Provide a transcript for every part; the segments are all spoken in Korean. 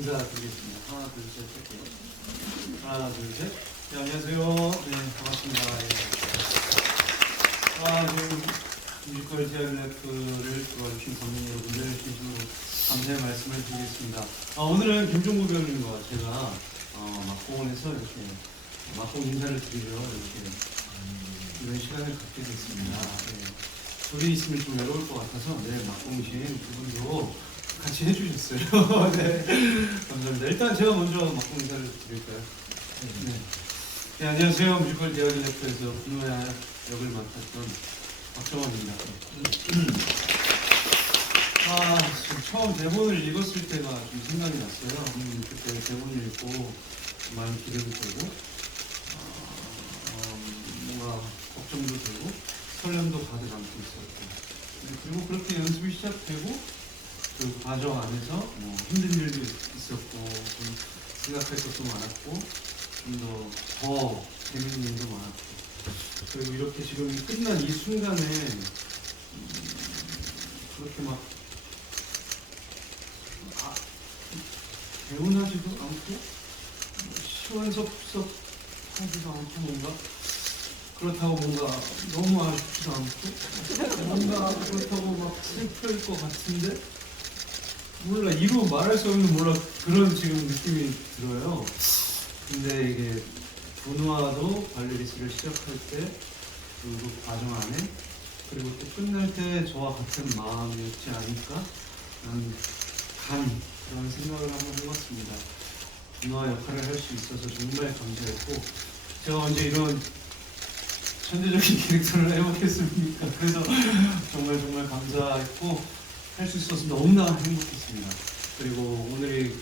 인사드리겠습니다. 하나, 둘, 셋, 할게요. 하나, 둘, 셋. 네, 안녕하세요. 네, 반갑습니다. 예. 아, 지금 뮤지컬 디아글래프를 도와주신 관객 여러분들 진심으로 감사의 말씀을 드리겠습니다. 아, 오늘은 김종국 배우님과 제가 어, 막공원에서 이렇게 막공 인사를 드리려 이렇게 음, 이런 시간을 갖게 됐습니다. 네. 둘이 있으면 좀 외로울 것 같아서 네, 막공이신 두 분도 같이 해주셨어요. 네, 감사합니다. 일단 제가 먼저 막공 인사를 드릴까요? 네. 네, 안녕하세요. 뮤지컬 디아글래프에서 분노야 역을 맡았던 박정원입니다. 아, 지금 처음 대본을 읽었을 때가 좀 생각이 났어요. 음, 그때 대본을 읽고 많이 기대도 되고, 어, 어, 뭔가 걱정도 되고, 설렘도 가득 안고 있었고, 네, 그리고 그렇게 연습이 시작되고, 그 과정 안에서 뭐 힘든 일도 있었고, 좀 생각할 것도 많았고, 좀 더더 재밌는 일도 많았고, 그리고 이렇게 지금 끝난 이 순간에 음, 그렇게 막 아, 개운하지도 않고 시원섭섭하지도 않고 뭔가 그렇다고 뭔가 너무 아쉽지도 않고 뭔가 그렇다고 막 슬플 것 같은데 몰라 이루 말할 수 없는 몰라 그런 지금 느낌이 들어요. 근데 이게 분화도 발레리스를 시작할 때 그리고 그 과정 안에 그리고 또 끝날 때 저와 같은 마음이었지 않을까 라는 감히 그런 생각을 한번 해봤습니다. 분화 역할을 할 수 있어서 정말 감사했고 제가 언제 이런 천재적인 캐릭터를 해보겠습니까? 그래서 정말 정말 감사했고 할 수 있어서 너무나 행복했습니다. 그리고 오늘이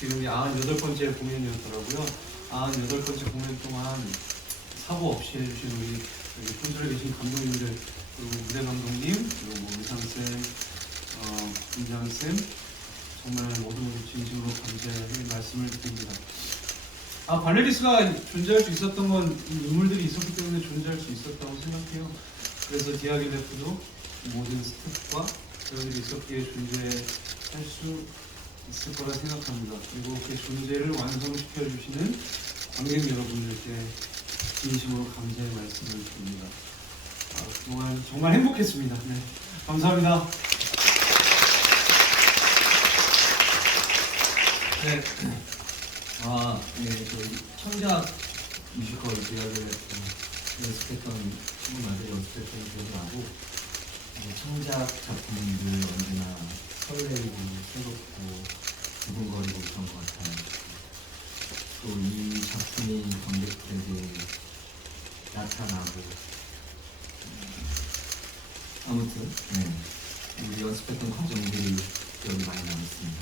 지금이 98번째 공연이었더라고요. 98번째 공연 동안 사고 없이 해주신 우리 여기 콘솔에 계신 감독님들 그리고 무대 감독님 그리고 뭐 의상쌤, 어, 김장쌤 정말 모두 진심으로 감사의 말씀을 드립니다. 아 발레리스가 존재할 수 있었던 건이 인물들이 있었기 때문에 존재할 수 있었다고 생각해요. 그래서 디아길레프도 모든 스태프와 배우들이 있었기에 존재할 수 있을 거라 생각합니다. 그리고 그 존재를 완성시켜 주시는 관객 여러분들께 진심으로 감사의 말씀을 드립니다. 아, 그동안 정말 행복했습니다. 네, 감사합니다. 네. 아, 네, 저희 청작 뮤지컬 이야기를 연습했던 친구들한테 연습했던 기억이 나고 이제 청작 작품들 언제나 설레이고 새롭고 두근거리고 그런 것 같아요. 또 이 작품이 관객들에게 나타나고 음, 아무튼 네, 우리 연습했던 과정들이 기억이 많이 남았습니다.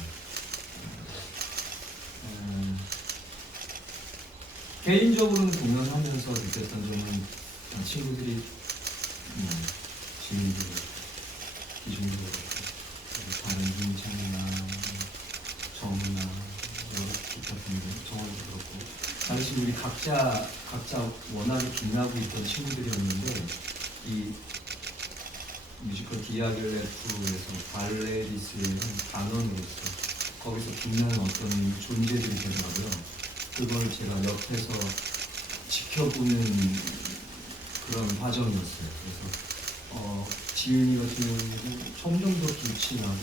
음, 개인적으로는 공연하면서 느꼈던 점은 어, 친구들이 음, 지민들, 이준도 그리고 다른 윤창이나 정우나 여러 기타 분들, 정원도 그렇고 당시 우리 각자 각자 워낙에 빛나고 있던 친구들이었는데 이 뮤지컬 디아겔레프에서 발레리스의 한 단원으로서 거기서 빛나는 어떤 존재들이 되더라고요. 그걸 제가 옆에서 지켜보는 그런 과정이었어요. 그래서 어, 지윤이 같은 경우는 점점 더 나고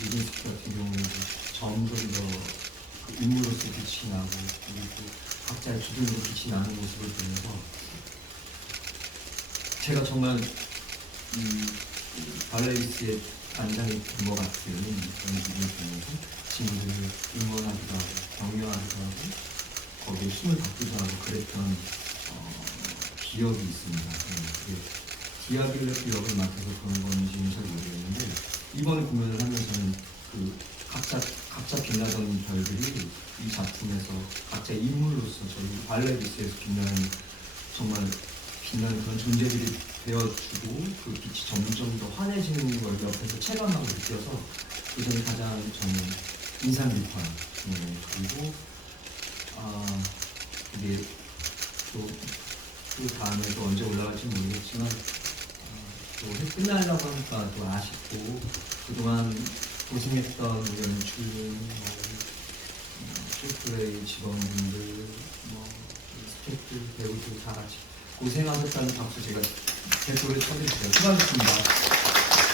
리빈스키 같은 경우는 점점 더 그 인물로서 빛이 나고 그리고 각자의 주둥이로 빛이 나는 모습을 보면서 제가 정말 이 발레리스의 된것 같은 그런 기분이 들면서 친구들을 응원하기도 하고 격려하기도 하고 거기에 힘을 받기도 하고 그랬던 어, 기억이 있습니다. 네, 그게 디아빌레프 역을 맡아서 그런 건지는 잘 모르겠는데 이번에 공연을 하면서는 그 각자 각자 빛나던 별들이 이 작품에서 각자 인물로서 저희 발레리스에서 빛나는 정말 빛나는 그런 존재들이 되어주고 그 빛이 점점 더 환해지는 걸 옆에서 체감하고 느껴서 그점이 가장 저는 인상 깊어요. 네, 그리고 아 이게 또그 다음에 또 언제 올라갈지 모르겠지만 아, 또 해- 끝나려고 하니까 또 아쉽고 그동안 고생했던 연출, 뭐, 쇼플레이 직원분들, 뭐 스태프들, 배우들 다 같이 고생하셨다는 박수 제가 대표를 쳐드릴게요. 수고하셨습니다.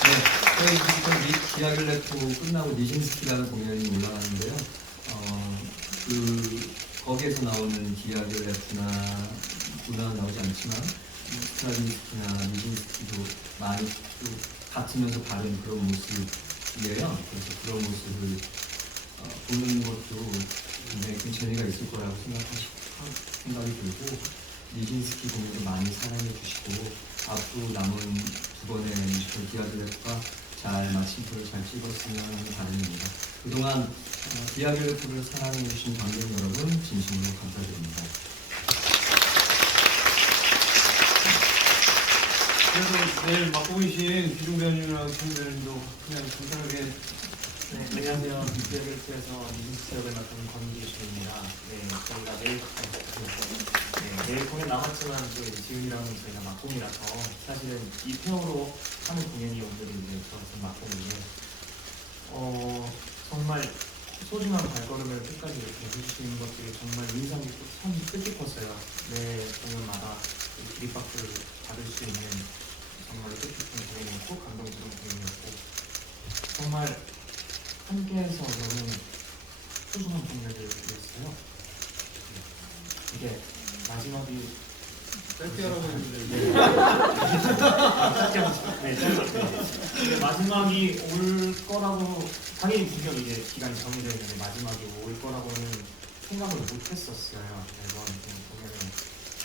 네, 저희 지금 이 기아길레프 끝나고 니신스키라는 공연이 올라가는데요. 어, 그 거기에서 나오는 기아길레프나 문화는 나오지 않지만 스트라빈스키나 니신스키도 많이 또 같으면서 다른 그런 모습 이에요. 그래서 그런 모습을 어, 보는 것도 굉장히 큰 재미가 있을 거라고 생각하시, 생각이 들고 니진스키 공연도 많이 사랑해 주시고 앞으로 남은 두 번의 뮤지컬 디아글레프가 잘 마침표를 잘 찍었으면 하는 바람입니다. 그동안 어, 디아글레프를 사랑해 주신 관객 여러분 진심으로 감사드립니다. 그래서 내일 맡고 계신 기중 배우님이랑 기중 배우님도 그냥 간단하게 네, 안녕하세요. 빅데벨트에서 미니스 역을 맡은 권기준입니다. 네, 저희가 내일 네, 내일 공연 남았지만 또 이제 지훈이랑 저희가 막공이라서 사실은 이 편으로 하는 공연이 오늘 이제 저 같은 막공인데 어 정말 소중한 발걸음을 끝까지 이렇게 해주시는 것들이 정말 인상 깊고 참 뜻깊었어요. 매 공연마다 이 기립박수를 받을 수 있는 정말 뜻깊은 공연이었고 감동스러운 공연이었고 정말 함께해서 너무 소중한 공연을 했어요. 이게 마지막이 하라고 했는데 네. 하고 네. 이게 마지막이 올 거라고 당연히 분명 이제 기간이 정해져 있는데 마지막이 올 거라고는 생각을 못 했었어요. 매번 공연을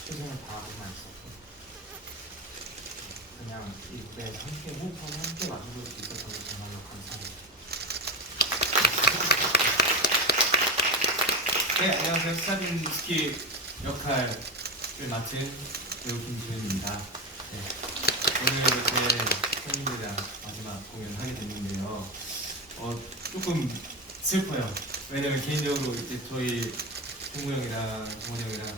최선을 다하고만 있었고 그냥 이 무대에서 함께 호흡하고 함께 마주볼 수게 정말로 감사합니다. 네, 안녕하세요. 스타빈스키 역할을 맡은 배우 김지현입니다. 네, 오늘 이렇게 팬분들이랑 마지막 공연을 하게 됐는데요. 어, 조금 슬퍼요. 왜냐면 개인적으로 이제 저희 동구 형이랑 정원 형이랑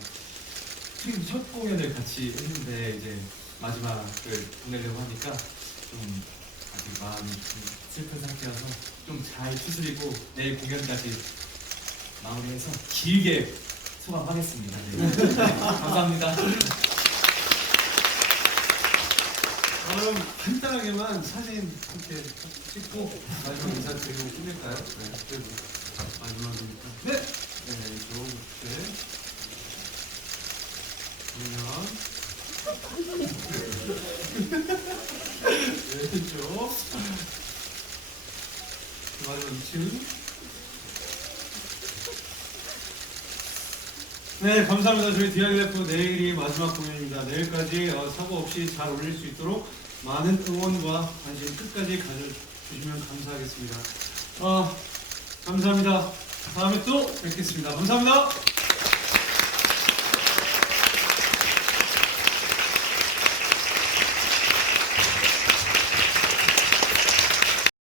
첫 공연을 같이 했는데 이제 마지막을 보내려고 하니까 좀 아직 마음이 좀 슬픈 상태여서 좀 잘 추스리고 내일 공연까지 마무리해서 길게 소감하겠습니다. 네. 감사합니다. 그럼 간단하게만 사진 이렇게 찍고 마지막 인사드리고 끝낼까요? 네, 그래도 마지막이니까. 네! 네, 이쪽 네. 그러면 왼쪽 마지막 2층 네, 감사합니다. 저희 디아글래프 내일이 마지막 공연입니다. 내일까지 어, 사고 없이 잘 올릴 수 있도록 많은 응원과 관심 끝까지 가져주시면 감사하겠습니다. 어, 감사합니다. 다음에 또 뵙겠습니다. 감사합니다.